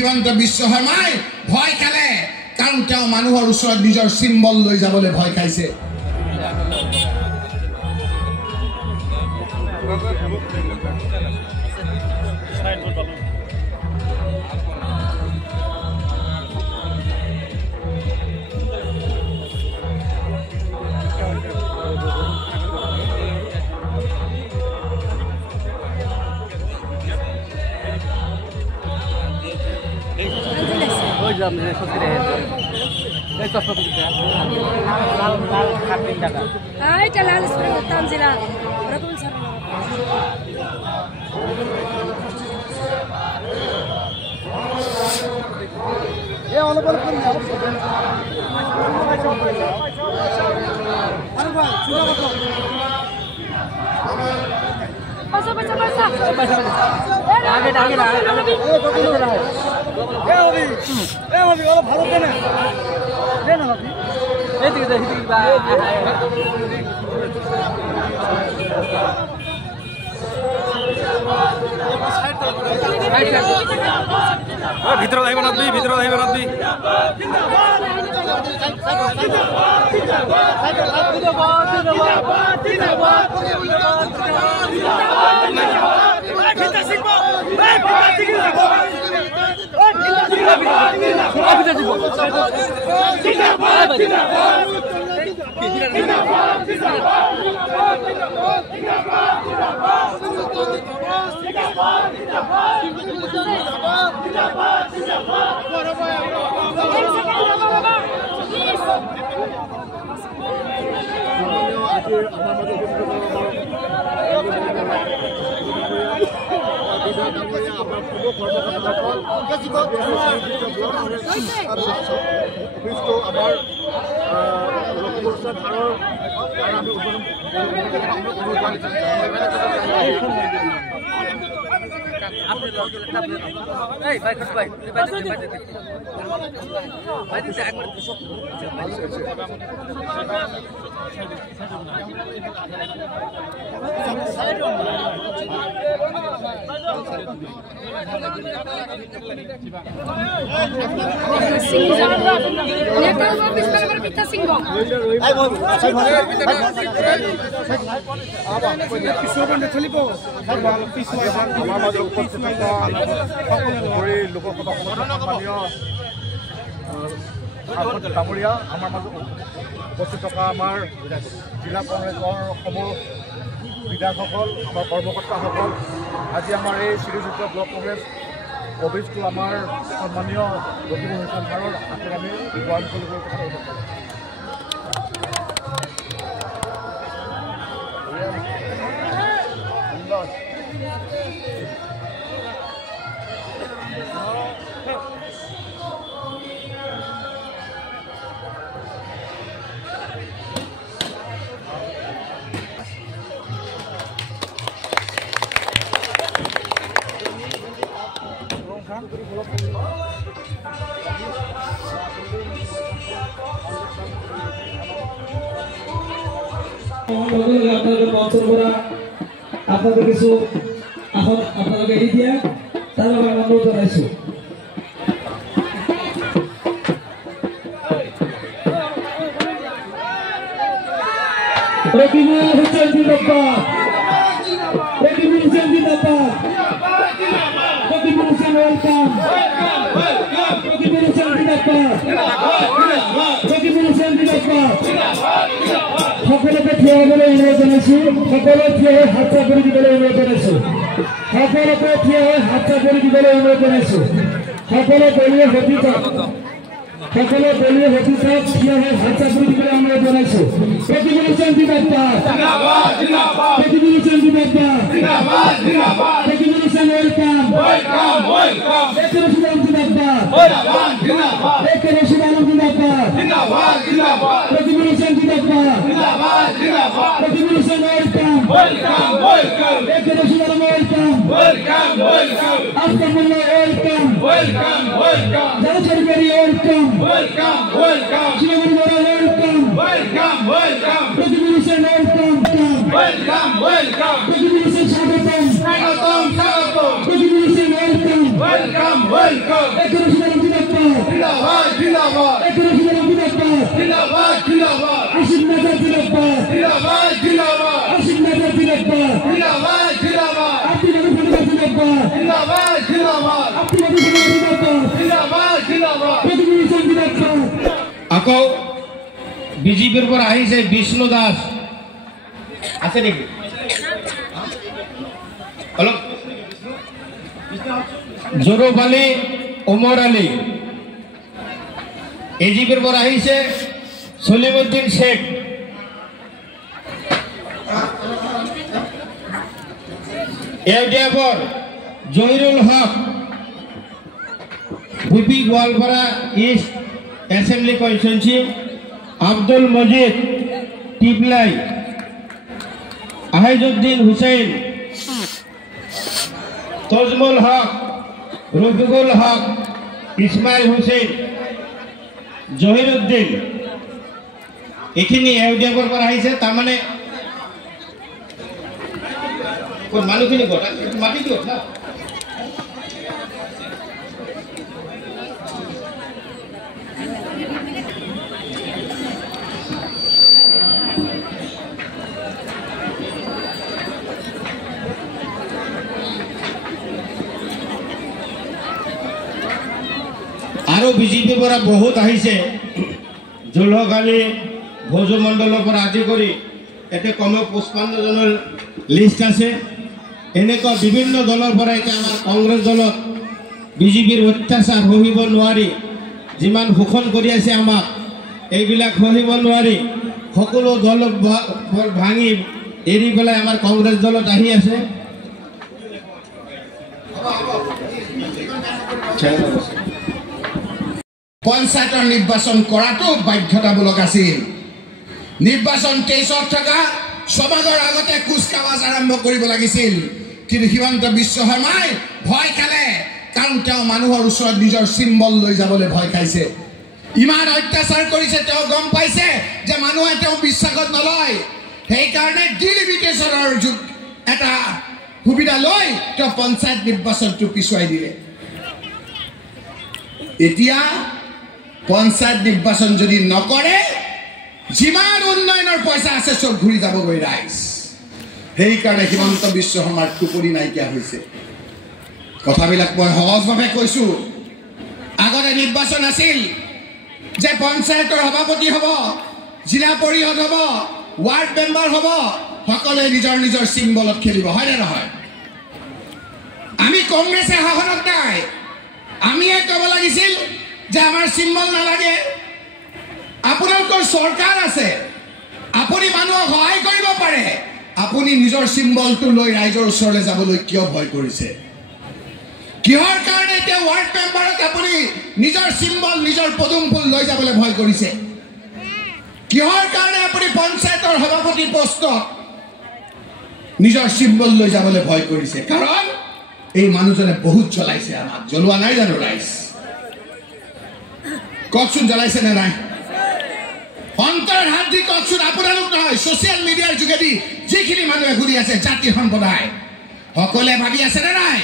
হিমন্ত বিশ্ব শৰ্মাই ভয় খালে কাৰণ তেওঁ মানুহৰ ওচৰত নিজৰ চিম্বল লৈ যাবলৈ ভয় খাইছে Itu lalu seperti Tanzila. Berapa besar? Ya, orang berpun ya. Sudah betul. Pasal. Lagi. Obi, kalau ভালো কেন? দেন আপনি। এদিকে বা ভিতৰত আহিব না তুমি ডাঙৰীয়া আমাৰ মাজত উপস্থিত থকা আমাৰ জিলা কংগ্ৰেছৰ সমূহ বিধায়কসকল আমাৰ কৰ্মকৰ্তাসকল আজি আমাৰ এই শ্ৰীযুক্ত ব্লক কংগ্ৰেছ অফিচটো আমাৰ সন্মানীয় লখিমপুৰ হুছেইন ছাৰৰ হাতত আমি গ্ৰহণ কৰিবলৈ কথা আপনাদের কিছু এখন আপনাদের এই দিয়া তার অনুরোধ জানাইছো রকিবুল হোসেন জিন্দাবাদ রকিবুল হোসেন জিন্দাবাদ রকিবুল হোসেন ওয়েলকাম রকিবুল হোসেন জিন্দাবাদ রকিবুল হোসেন জিন্দাবাদ সকলকে থিয় হবলৈ অনুৰোধ জনাইছো সকলো থিয় হৈ হাত চাপ কৰি দিবলৈ অনুৰোধ জনাইছো সকলোকে থিয় হৈ হাত চাপ কৰি দিবলৈ অনুৰোধ জনাইছো সকলো দলীয় সতীৰ্থ থিয় হৈ হাত চাপ কৰি দিবলৈ অনুৰোধ জনাইছো ৰকিবুল হোসেন জিন্দাবাদ ৰকিবুল হোসেন জিন্দাবাদ ৰকিবুল হোসেন ওয়েলকাম একে রশিদ আলম জিন্দাবাদ একে রশিদ আলম জিন্দাবাদ রকিবুল হোসেন জিন্দাবাদ রকিবুল হোসেন ওয়েলকাম একে রশিদ আলম ওয়েলকাম আফতাবুল্লাহ ওয়েলকাম জানা সরকারি ওয়েলকাম শিবগুরু বড় ওয়েলকাম রকিবুল হোসেন ওয়েলকাম রকিবুল হোসেন স্বাগতম Rakibul Hussain welcome welcome. Economic Dinapar. Dinapar, Dinapar. Economic Dinapar. Dinapar, Dinapar. Ashim Nazar Dinapar. Dinapar, Dinapar. Ashim Nazar Dinapar. Dinapar, Dinapar. Abdi Nabi Dinapar. Dinapar, Dinapar. Abdi Nabi Dinapar. Dinapar, Dinapar. Contribution Dinapar. আকৌ বিজেপিৰ পৰা আহিছে বিষ্ণু দাস আছে নেকি অলপ জৰুব আলী ওমৰ আলী এজিপিৰ পৰা আহিছে সলিমুদ্দিন শেখ এওডিয়াবৰ জহিৰুল হক ভূপি Goalpara east Assembly Constituency, Abdul Majid, Tiplai, Ahizuddin Hussain, Tozmul Haq, Rubiqul Haq, Ismail Hussain, Zohiruddin. এখিনি এওডিয়াবৰ পৰা আহিছে তাৰমানে কোন মানুহখিনি গটা মাটি দিও না আৰু বিজেপিৰ পৰা বহুত আহিছে জলহকালী ভোজমণ্ডলৰ পৰা আদি কৰি এতে কমে 55 জনৰ লিষ্ট আছে এনেকুৱা বিভিন্ন দলৰ পৰা এতিয়া আমাৰ কংগ্ৰেছ দলত বিজেপিৰ অত্যাচাৰ সহিব নোৱাৰি যিমান শোষণ কৰি আছে আমাক এইবিলাক সহিব নোৱাৰি সকলো দলক ভাঙি এৰি পেলাই আমাৰ কংগ্ৰেছ দলত আহি আছে পঞ্চায়তৰ নিৰ্বাচন কৰাটো বাধ্যতামূলক আছিল নিৰ্বাচন 23 থকা সমাজৰ আগতে কুচকাৱাজ আৰম্ভ কৰিব লাগিছিল কিন্তু হিমন্ত বিশ্ব শৰ্মাই ভয় খালে কাৰণ তেওঁ মানুহৰ ওচৰত নিজৰ সিম্বল লৈ যাবলৈ ভয় খাইছে ইমান অত্যাচাৰ কৰিছে তেওঁ গম পাইছে যে মানুহে তেওঁ বিশ্বাসত নলয় সেই কাৰণে ডিলিমিটেশনৰ এটা সুবিধা লৈ তেওঁ পঞ্চায়ত নিৰ্বাচনটো পিছুৱাই দিলে এতিয়া পঞ্চায়ত নিৰ্বাচন যদি নকৰে যিমান উন্নয়নৰ পইচা আছে সব ঘূৰি যাবগৈ ৰাইজ সেই কাৰণে হিমন্ত বিশ্ব শৰ্মাৰ টোপনি নাইকিয়া হৈছে কথাবিলাক মই সহজভাৱে কৈছো আগতে নিৰ্বাচন আছিল যে পঞ্চায়তৰ সভাপতি হ'ব জিলা পৰিষদ হ'ব ৱাৰ্ড মেম্বাৰ হ'ব সকলোৱে নিজৰ নিজৰ সিম্বলত খেলিব হয় নে নহয় আমি কংগ্ৰেছে শাসনত নাই আমিয়ে ক'ব লাগিছিল যে আমাৰ সিম্বল নালাগে আপোনালোকৰ চৰকাৰ আছে আপুনি মানুহক সহায় কৰিব পাৰে আপুনি নিজৰ সিম্বলটো লৈ ৰাইজৰ ওচৰলৈ যাবলৈ কিয় ভয় কৰিছে কিহৰ কাৰণে এতিয়া ৱাৰ্ড মেম্বাৰক আপুনি নিজৰ সিম্বল নিজৰ পদুম ফুল লৈ যাবলৈ ভয় কৰিছে কিহৰ কাৰণে আপুনি পঞ্চায়তৰ সভাপতি পোষ্টত নিজৰ সিম্বল লৈ যাবলৈ ভয় কৰিছে কাৰণ এই মানুহজনে বহুত জ্বলাইছে আমাক জ্বলোৱা নাই জানো ৰাইজ ককচোন জ্বলাইছে নে নাই অন্তৰৰ হাত দি ককচোন আপোনালোক নহয় সোশ্যাল মিডিয়াৰ যোগেদি যিখিনি মানুহে ঘূৰি আছে জাতি সম্প্ৰদায় সকলোৱে ভাবি আছে নে নাই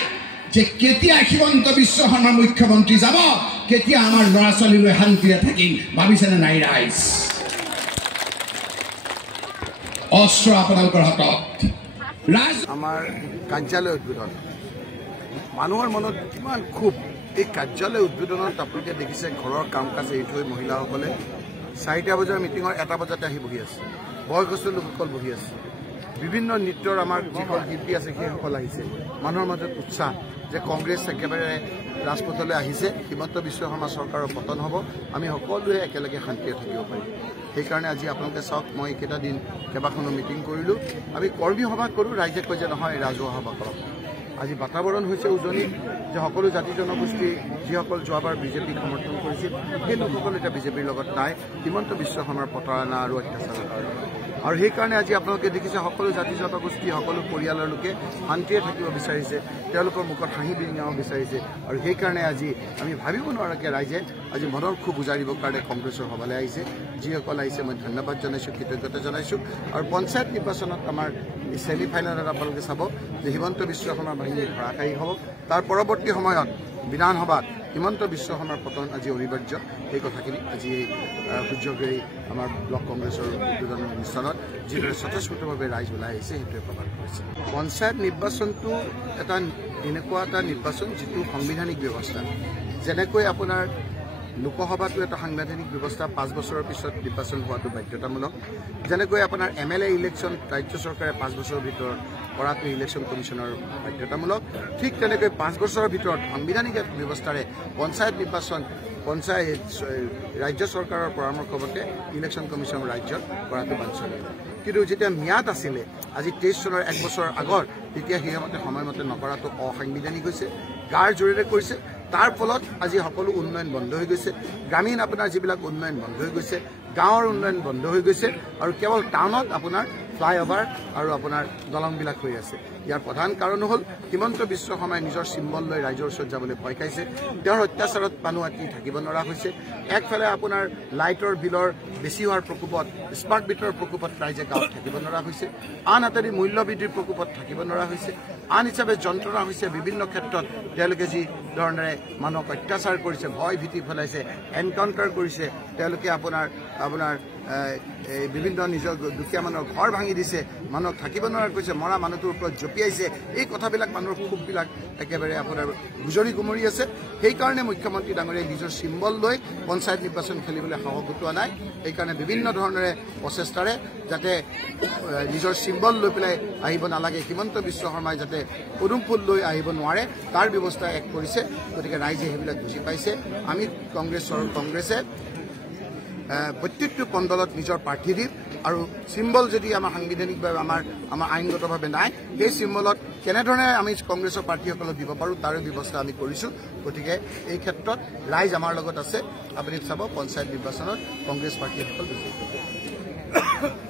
যে কেতিয়া হিমন্ত বিশ্ব শৰ্মা মুখ্যমন্ত্ৰী যাব কেতিয়া আমাৰ ল'ৰা ছোৱালীলৈ শান্তিৰে থাকিম ভাবিছে নে নাই ৰাইজ অস্ত্ৰ আপোনালোকৰ হাতত ৰাজ আমাৰ কাৰ্যালয় উদ্বোধন মানুহৰ মনত কিমান খুব এই কাৰ্যালয় উদ্বোধনত আপোনালোকে দেখিছে ঘৰৰ কাম কাজ এৰি থৈ মহিলাসকলে 4টা বজাৰ মিটিঙৰ 1টা বজাতে আহি বহি আছে বয়সস্থ লোকসকল বহি আছে বিভিন্ন নৃত্যৰ আমাৰ যিসকল শিল্পী আছে সেইসকল আহিছে মানুহৰ মাজত উৎসাহ যে কংগ্ৰেছ একেবাৰে ৰাজপথলৈ আহিছে হিমন্ত বিশ্ব শৰ্মা চৰকাৰৰ পতন হ'ব আমি সকলোৱে একেলগে শান্তিৰে থাকিব পাৰিম সেইকাৰণে আজি আপোনালোকে চাওক মই এইকেইটা দিন কেইবাখনো মিটিং কৰিলোঁ আমি কৰ্মী সভা কৰোঁ ৰাইজে কয় যে নহয় ৰাজহুৱা সভা কৰক আজি বাতাবৰণ হৈছে উজনি যে সকলো জাতি জনগোষ্ঠী যিসকল যোৱাবাৰ বিজেপিক সমৰ্থন কৰিছিল সেই লোকসকল এতিয়া বিজেপিৰ লগত নাই হিমন্ত বিশ্ব শৰ্মাৰ প্ৰতাৰণা আৰু অত্যাচাৰৰ কাৰণে আৰু সেইকাৰণে আজি আপোনালোকে দেখিছে সকলো জাতি জনগোষ্ঠী সকলো পৰিয়ালৰ লোকে শান্তিৰে থাকিব বিচাৰিছে তেওঁলোকৰ মুখত হাঁহি বিৰিঙাব বিচাৰিছে আৰু সেইকাৰণে আজি আমি ভাবিব নোৱাৰাকৈ ৰাইজে আজি মনৰ খুব উজাৰিবৰ কাৰণে কংগ্ৰেছৰ সভালৈ আহিছে যিসকল আহিছে মই ধন্যবাদ জনাইছোঁ কৃতজ্ঞতা জনাইছোঁ আৰু পঞ্চায়ত নিৰ্বাচনত আমাৰ এই ছেমি ফাইনেলত আপোনালোকে চাব যে হিমন্ত বিশ্ব শৰ্মা বাহিনী ধৰাশায়ী হ'ব তাৰ পৰৱৰ্তী সময়ত বিধানসভাত হিমন্ত বিশ্ব শৰ্মাৰ পতন আজি অনিবাৰ্য এই কথাখিনি আজি সূৰ্যগিৰি আমাৰ ব্লক কংগ্ৰেছৰ উদ্বোধনী অনুষ্ঠানত যিদৰে স্বতঃস্ফূৰ্তভাৱে ৰাইজ ওলাই আহিছে সেইটোৱে প্ৰমাণ কৰিছে পঞ্চায়ত নিৰ্বাচনটো এনেকুৱা এটা নিৰ্বাচন যিটো সাংবিধানিক ব্যৱস্থা যেনেকৈ আপোনাৰ লোকসভাটো এটা সাংবিধানিক ব্যৱস্থা 5 বছৰৰ পিছত নিৰ্বাচন হোৱাটো বাধ্যতামূলক যেনেকৈ আপোনাৰ MLA ইলেকশ্যন ৰাজ্য চৰকাৰে 5 বছৰৰ ভিতৰত কৰাটো ইলেকশ্যন কমিশ্যনৰ বাধ্যতামূলক ঠিক তেনেকৈ 5 বছৰৰ ভিতৰত সাংবিধানিক ব্যৱস্থাৰে পঞ্চায়ত নিৰ্বাচন পঞ্চায়ত ৰাজ্য চৰকাৰৰ পৰামৰ্শমতে ইলেকশ্যন কমিশ্যন ৰাজ্যত কৰাটো বাঞ্ছনীয় কিন্তু যেতিয়া ম্যাদ আছিলে আজি 23 চনৰ 1 বছৰ আগৰ তেতিয়া সেইমতে সময়মতে নকৰাটো অসাংবিধানিক হৈছে গাৰ জোৰেৰে কৰিছে তাৰ ফলত আজি সকলো উন্নয়ন বন্ধ হৈ গৈছে গ্ৰামীণ আপোনাৰ যিবিলাক উন্নয়ন বন্ধ হৈ গৈছে গাঁৱৰ উন্নয়ন বন্ধ হৈ গৈছে আৰু কেৱল টাউনত আপোনাৰ ফ্লাইঅভাৰ আৰু আপোনাৰ দলংবিলাক হৈ আছে ইয়াৰ প্ৰধান কাৰণ হ'ল হিমন্ত বিশ্ব শৰ্মাই নিজৰ চিম্বল লৈ ৰাইজৰ ওচৰত যাবলৈ ভয় খাইছে তেওঁৰ অত্যাচাৰত মানুহ আতি থাকিব নোৱাৰা হৈছে একফালে আপোনাৰ লাইটৰ বিলৰ বেছি হোৱাৰ প্ৰকোপত স্মাৰ্ট মিটাৰৰ প্ৰকোপত ৰাইজে গাঁৱত থাকিব নোৱাৰা হৈছে আন হাতেদি মূল্য বৃদ্ধিৰ প্ৰকোপত থাকিব নোৱাৰা হৈছে আন হিচাপে যন্ত্ৰণা হৈছে বিভিন্ন ক্ষেত্ৰত তেওঁলোকে যি ধৰণেৰে মানুহক অত্যাচাৰ কৰিছে ভয় ভীতি ফেলাইছে এনকাউণ্টাৰ কৰিছে তেওঁলোকে আপোনাৰ বিভিন্ন নিজৰ দুখীয়া মানুহৰ ঘৰ ভাঙি দিছে মানুহক থাকিব নোৱাৰা কৰিছে মৰা মানুহটোৰ ওপৰত জঁপিয়াইছে এই কথাবিলাক মানুহৰ ক্ষোভবিলাক একেবাৰে আপোনাৰ গুজৰি গুমৰি আছে সেইকাৰণে মুখ্যমন্ত্ৰী ডাঙৰীয়াই নিজৰ চিম্বল লৈ পঞ্চায়ত নিৰ্বাচন খেলিবলৈ সাহস গোটোৱা নাই সেইকাৰণে বিভিন্ন ধৰণেৰে প্ৰচেষ্টাৰে যাতে নিজৰ চিম্বল লৈ পেলাই আহিব নালাগে হিমন্ত বিশ্ব শৰ্মাই যাতে পদুম ফুল লৈ আহিব নোৱাৰে তাৰ ব্যৱস্থা এক কৰিছে গতিকে ৰাইজে সেইবিলাক বুজি পাইছে আমি কংগ্ৰেছে প্ৰত্যেকটো পণ্ডলত নিজৰ প্ৰাৰ্থী দিম আৰু চিম্বল যদি আমাৰ সাংবিধানিকভাৱে আমাৰ আইনগতভাৱে নাই সেই চিম্বলত কেনেধৰণে আমি কংগ্ৰেছৰ প্ৰাৰ্থীসকলক দিব পাৰোঁ তাৰ ব্যৱস্থা আমি কৰিছোঁ গতিকে এই ক্ষেত্ৰত ৰাইজ আমাৰ লগত আছে আপুনি চাব পঞ্চায়ত নিৰ্বাচনত কংগ্ৰেছ প্ৰাৰ্থীসকল বিজয়ী